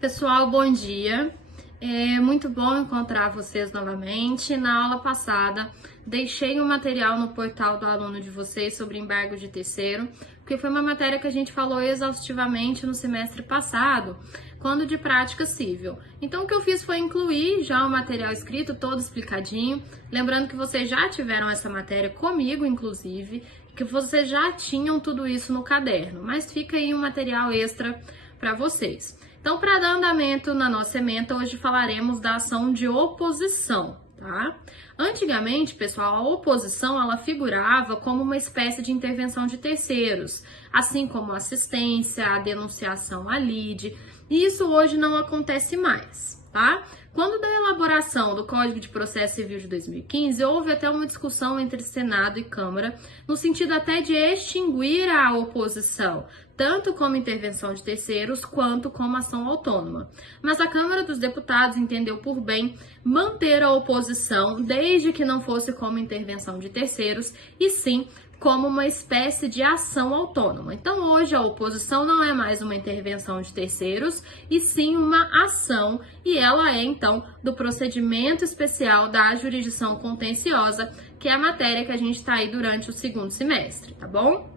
Pessoal, bom dia. É muito bom encontrar vocês novamente. Na aula passada, deixei um material no portal do aluno de vocês sobre embargo de terceiro, porque foi uma matéria que a gente falou exaustivamente no semestre passado, quando de prática civil. Então, o que eu fiz foi incluir já o material escrito, todo explicadinho. Lembrando que vocês já tiveram essa matéria comigo, inclusive, que vocês já tinham tudo isso no caderno, mas fica aí um material extra para vocês. Então, para dar andamento na nossa ementa, hoje falaremos da ação de oposição, tá? Antigamente, pessoal, a oposição, ela figurava como uma espécie de intervenção de terceiros, assim como a assistência, a denunciação, a lide, e isso hoje não acontece mais, tá? Quando da elaboração do Código de Processo Civil de 2015, houve até uma discussão entre Senado e Câmara, no sentido até de extinguir a oposição, tanto como intervenção de terceiros, quanto como ação autônoma. Mas a Câmara dos Deputados entendeu por bem manter a oposição, desde que não fosse como intervenção de terceiros, e sim como uma espécie de ação autônoma. Então, hoje, a oposição não é mais uma intervenção de terceiros, e sim uma ação, e ela é, então, do procedimento especial da jurisdição contenciosa, que é a matéria que a gente está aí durante o segundo semestre, tá bom?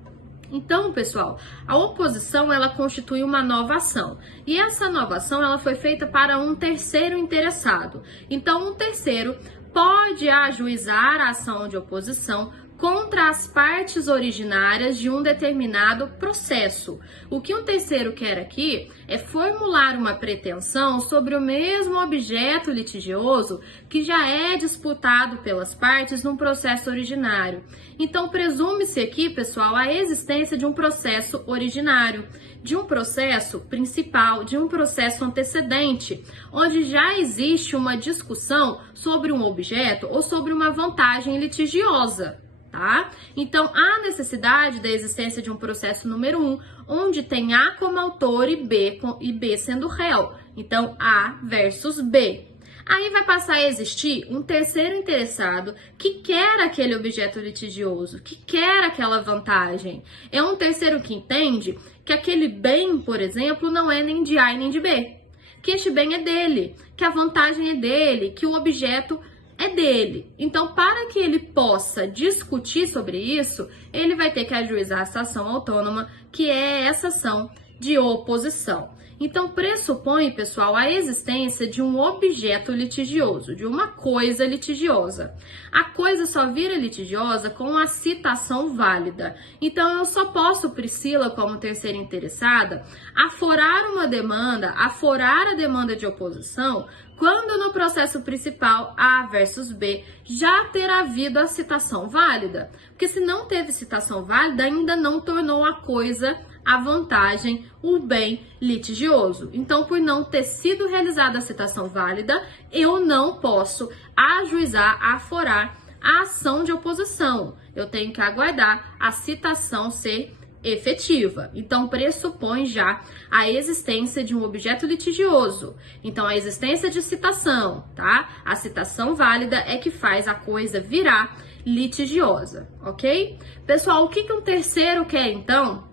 Então, pessoal, a oposição, ela constitui uma nova ação. E essa nova ação, ela foi feita para um terceiro interessado. Então, um terceiro pode ajuizar a ação de oposição contra as partes originárias de um determinado processo. O que um terceiro quer aqui é formular uma pretensão sobre o mesmo objeto litigioso que já é disputado pelas partes num processo originário. Então, presume-se aqui, pessoal, a existência de um processo originário, de um processo principal, de um processo antecedente, onde já existe uma discussão sobre um objeto ou sobre uma vantagem litigiosa. Tá? Então, há necessidade da existência de um processo número 1, onde tem A como autor e B sendo réu. Então, A versus B. Aí vai passar a existir um terceiro interessado que quer aquele objeto litigioso, que quer aquela vantagem. É um terceiro que entende que aquele bem, por exemplo, não é nem de A e nem de B. Que este bem é dele, que a vantagem é dele, que o objeto é dele. Então, para que ele possa discutir sobre isso, ele vai ter que ajuizar essa ação autônoma, que é essa ação de oposição. Então, pressupõe, pessoal, a existência de um objeto litigioso, de uma coisa litigiosa. A coisa só vira litigiosa com a citação válida. Então, eu só posso, Priscila, como terceira interessada, aforar uma demanda, aforar a demanda de oposição, quando no processo principal A versus B já ter havido a citação válida. Porque se não teve citação válida, ainda não tornou a coisa, a vantagem, o bem litigioso. Então, por não ter sido realizada a citação válida, eu não posso ajuizar, aforar a ação de oposição. Eu tenho que aguardar a citação ser efetiva. Então, pressupõe já a existência de um objeto litigioso. Então, a existência de citação, tá? A citação válida é que faz a coisa virar litigiosa, ok? Pessoal, o que um terceiro quer, então,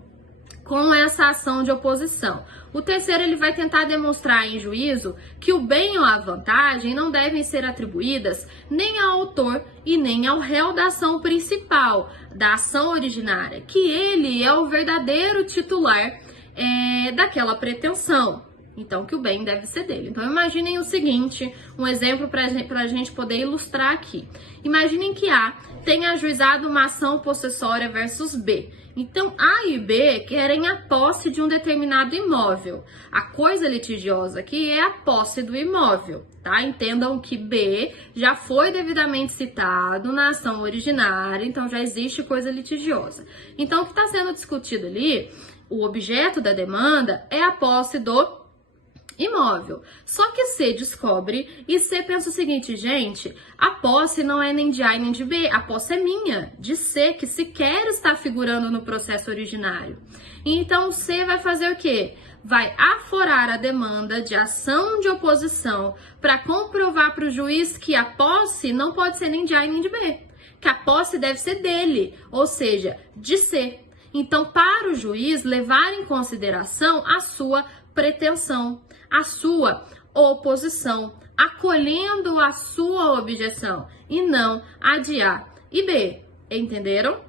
com essa ação de oposição? O terceiro, ele vai tentar demonstrar em juízo que o bem ou a vantagem não devem ser atribuídas nem ao autor e nem ao réu da ação principal, da ação originária, que ele é o verdadeiro titular daquela pretensão. Então, que o bem deve ser dele. Então, imaginem o seguinte, um exemplo para a gente poder ilustrar aqui. Imaginem que A tenha ajuizado uma ação possessória versus B. Então, A e B querem a posse de um determinado imóvel. A coisa litigiosa aqui é a posse do imóvel, tá? Entendam que B já foi devidamente citado na ação originária, então já existe coisa litigiosa. Então, o que está sendo discutido ali, o objeto da demanda, é a posse do imóvel. Só que C descobre e C pensa o seguinte, gente, a posse não é nem de A nem de B, a posse é minha, de C, que sequer está figurando no processo originário. Então, C vai fazer o quê? Vai aforar a demanda de ação de oposição para comprovar para o juiz que a posse não pode ser nem de A nem de B, que a posse deve ser dele, ou seja, de C. Então, para o juiz levar em consideração a sua pretensão, a sua oposição, acolhendo a sua objeção e não a de A e B. Entenderam?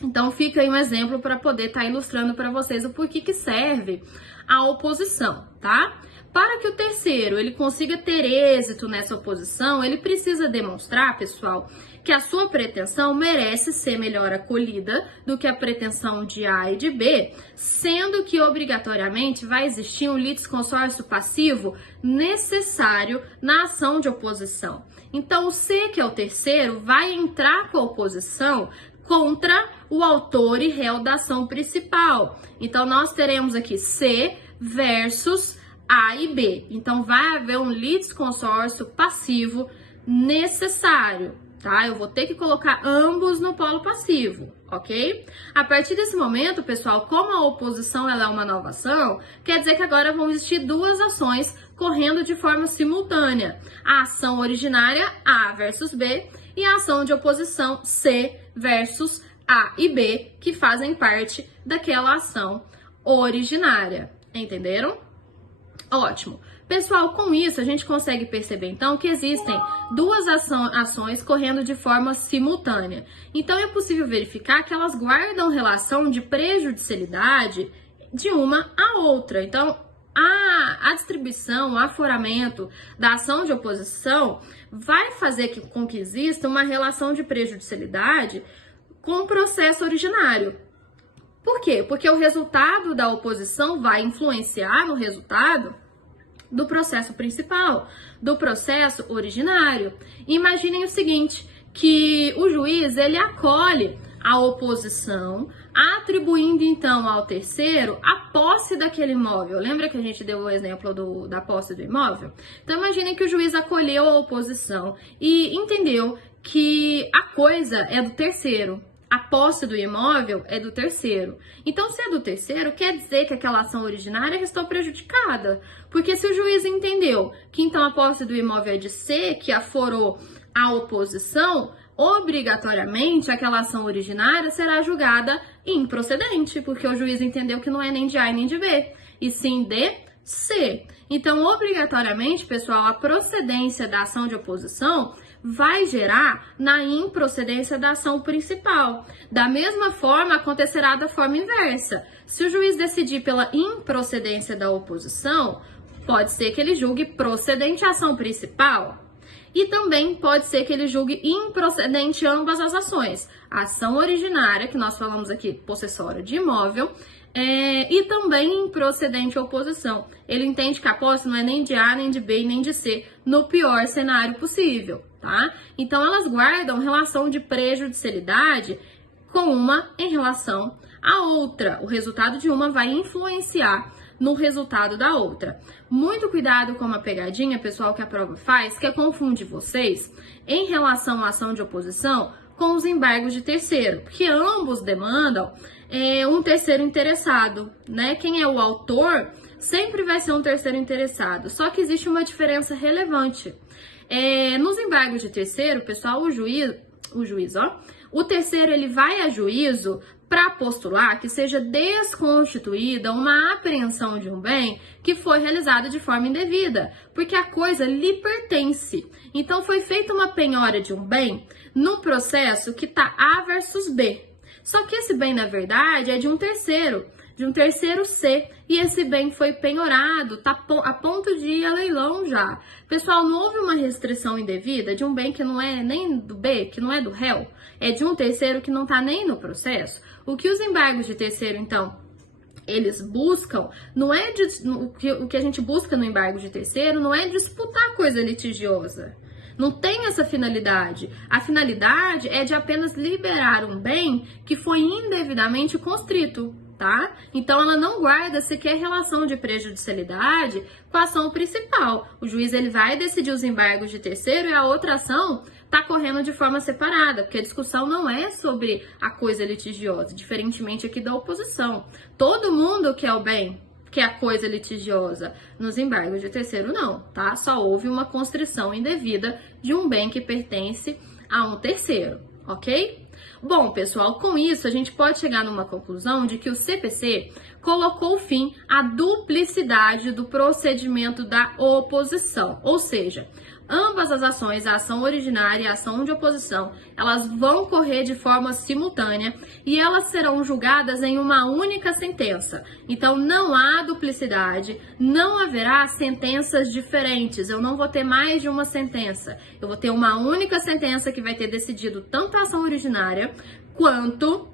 Então, fica aí um exemplo para poder estar ilustrando para vocês o porquê que serve a oposição, tá? Para que o terceiro ele consiga ter êxito nessa oposição, ele precisa demonstrar, pessoal, que a sua pretensão merece ser melhor acolhida do que a pretensão de A e de B, sendo que obrigatoriamente vai existir um litisconsórcio passivo necessário na ação de oposição. Então, o C, que é o terceiro, vai entrar com a oposição contra o autor e réu da ação principal. Então, nós teremos aqui C versus A e B. Então, vai haver um litisconsórcio passivo necessário, tá? Eu vou ter que colocar ambos no polo passivo, ok? A partir desse momento, pessoal, como a oposição ela é uma nova ação, quer dizer que agora vão existir duas ações correndo de forma simultânea. A ação originária A versus B e a ação de oposição C versus A e B, que fazem parte daquela ação originária. Entenderam? Ótimo. Pessoal, com isso a gente consegue perceber então que existem duas ações correndo de forma simultânea. Então é possível verificar que elas guardam relação de prejudicialidade de uma à outra. Então, a distribuição, o aforamento da ação de oposição vai fazer com que exista uma relação de prejudicialidade com o processo originário. Por quê? Porque o resultado da oposição vai influenciar no resultado do processo principal, do processo originário. Imaginem o seguinte, que o juiz ele acolhe a oposição, atribuindo então ao terceiro a posse daquele imóvel. Lembra que a gente deu o exemplo da posse do imóvel? Então imaginem que o juiz acolheu a oposição e entendeu que a coisa é do terceiro. A posse do imóvel é do terceiro. Então, se é do terceiro, quer dizer que aquela ação originária restou prejudicada. Porque se o juiz entendeu que então a posse do imóvel é de C, que aforou a oposição, obrigatoriamente aquela ação originária será julgada improcedente, porque o juiz entendeu que não é nem de A e nem de B, e sim de C. Então, obrigatoriamente, pessoal, a procedência da ação de oposição vai gerar na improcedência da ação principal. Da mesma forma, acontecerá da forma inversa. Se o juiz decidir pela improcedência da oposição, pode ser que ele julgue procedente a ação principal. E também pode ser que ele julgue improcedente ambas as ações. A ação originária, que nós falamos aqui, possessória de imóvel, e também improcedente a oposição. Ele entende que a posse não é nem de A, nem de B, nem de C, no pior cenário possível, tá? Então, elas guardam relação de prejudicialidade com uma em relação à outra. O resultado de uma vai influenciar no resultado da outra. Muito cuidado com uma pegadinha, pessoal, que a prova faz, que é confundir vocês em relação à ação de oposição com os embargos de terceiro, porque ambos demandam um terceiro interessado, né? Quem é o autor sempre vai ser um terceiro interessado, só que existe uma diferença relevante. Nos embargos de terceiro, pessoal, o terceiro ele vai a juízo para postular que seja desconstituída uma apreensão de um bem que foi realizada de forma indevida, porque a coisa lhe pertence. Então, foi feita uma penhora de um bem num processo que está A versus B. Só que esse bem, na verdade, é de um terceiro C, e esse bem foi penhorado, tá a ponto de ir a leilão já. Pessoal, não houve uma restrição indevida de um bem que não é nem do B, que não é do réu, é de um terceiro que não tá nem no processo. O que os embargos de terceiro, então, eles buscam, não é o que a gente busca no embargo de terceiro não é disputar coisa litigiosa. Não tem essa finalidade. A finalidade é de apenas liberar um bem que foi indevidamente constrito, tá? Então, ela não guarda sequer relação de prejudicialidade com a ação principal. O juiz ele vai decidir os embargos de terceiro e a outra ação está correndo de forma separada, porque a discussão não é sobre a coisa litigiosa, diferentemente aqui da oposição. Todo mundo quer o bem, que é a coisa litigiosa. Nos embargos de terceiro, não, tá? Só houve uma constrição indevida de um bem que pertence a um terceiro, ok? Bom, pessoal, com isso a gente pode chegar numa conclusão de que o CPC colocou fim à duplicidade do procedimento da oposição, ou seja, ambas as ações, a ação originária e a ação de oposição, elas vão correr de forma simultânea e elas serão julgadas em uma única sentença. Então, não há duplicidade, não haverá sentenças diferentes. Eu não vou ter mais de uma sentença. Eu vou ter uma única sentença que vai ter decidido tanto a ação originária quanto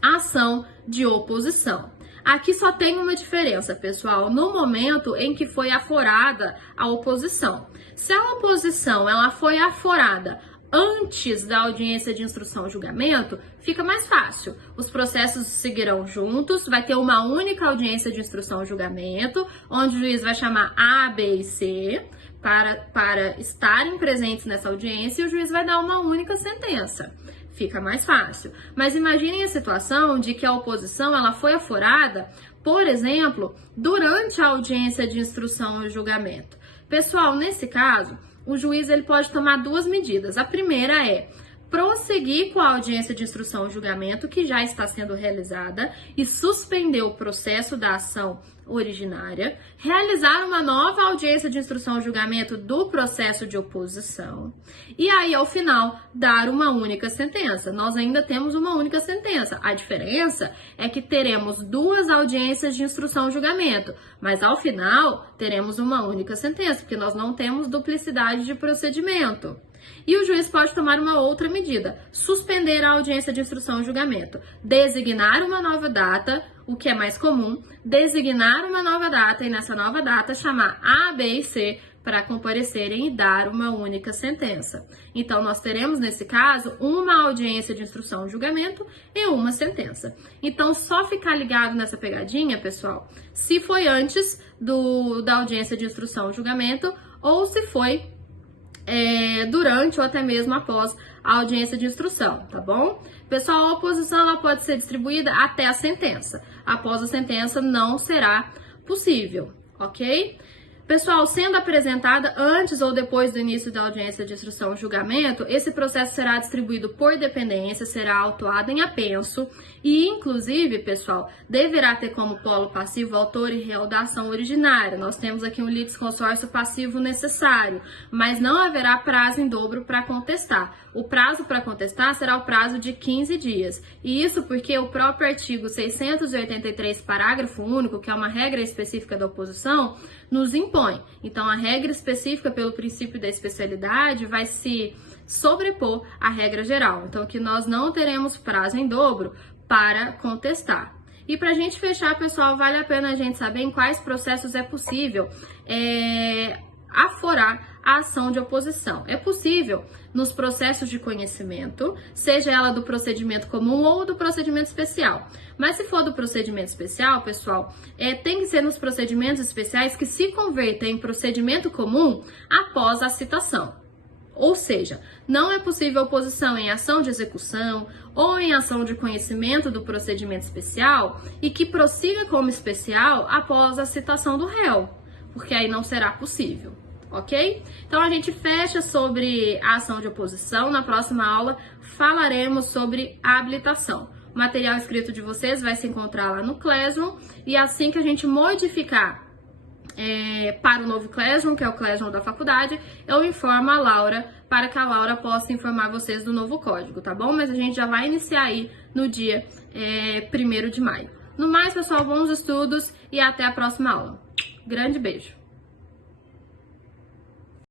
a ação de oposição. Aqui só tem uma diferença, pessoal, no momento em que foi aforada a oposição. Se a oposição ela foi aforada antes da audiência de instrução e julgamento, fica mais fácil. Os processos seguirão juntos, vai ter uma única audiência de instrução e julgamento, onde o juiz vai chamar A, B e C para estarem presentes nessa audiência e o juiz vai dar uma única sentença. Fica mais fácil. Mas imaginem a situação de que a oposição ela foi aforada, por exemplo, durante a audiência de instrução e julgamento. Pessoal, nesse caso, o juiz ele pode tomar duas medidas. A primeira é prosseguir com a audiência de instrução e julgamento que já está sendo realizada e suspender o processo da ação originária, realizar uma nova audiência de instrução e julgamento do processo de oposição e aí, ao final, dar uma única sentença. Nós ainda temos uma única sentença. A diferença é que teremos duas audiências de instrução e julgamento, mas ao final teremos uma única sentença, porque nós não temos duplicidade de procedimento. E o juiz pode tomar uma outra medida, suspender a audiência de instrução e julgamento, designar uma nova data, o que é mais comum, designar uma nova data e nessa nova data chamar A, B e C para comparecerem e dar uma única sentença. Então, nós teremos, nesse caso, uma audiência de instrução e julgamento e uma sentença. Então, só ficar ligado nessa pegadinha, pessoal, se foi antes da audiência de instrução e julgamento ou se foi durante ou até mesmo após a audiência de instrução, tá bom? Pessoal, a oposição ela pode ser distribuída até a sentença. Após a sentença não será possível, ok? Pessoal, sendo apresentada antes ou depois do início da audiência de instrução e julgamento, esse processo será distribuído por dependência, será autuado em apenso e, inclusive, pessoal, deverá ter como polo passivo autor e réu da ação originária. Nós temos aqui um litisconsórcio passivo necessário, mas não haverá prazo em dobro para contestar. O prazo para contestar será o prazo de 15 dias. E isso porque o próprio artigo 683, parágrafo único, que é uma regra específica da oposição, nos impõe. Então, a regra específica pelo princípio da especialidade vai se sobrepor à regra geral. Então, que nós não teremos prazo em dobro para contestar. E para a gente fechar, pessoal, vale a pena a gente saber em quais processos é possível aforar a ação de oposição. É possível nos processos de conhecimento, seja ela do procedimento comum ou do procedimento especial. Mas se for do procedimento especial, pessoal, tem que ser nos procedimentos especiais que se convertem em procedimento comum após a citação. Ou seja, não é possível oposição em ação de execução ou em ação de conhecimento do procedimento especial e que prossiga como especial após a citação do réu, porque aí não será possível. Ok? Então a gente fecha sobre a ação de oposição. Na próxima aula falaremos sobre a habilitação. O material escrito de vocês vai se encontrar lá no Classroom e assim que a gente modificar para o novo Classroom, que é o Classroom da faculdade, eu informo a Laura para que a Laura possa informar vocês do novo código, tá bom? Mas a gente já vai iniciar aí no dia 1º de maio. No mais, pessoal, bons estudos e até a próxima aula. Grande beijo!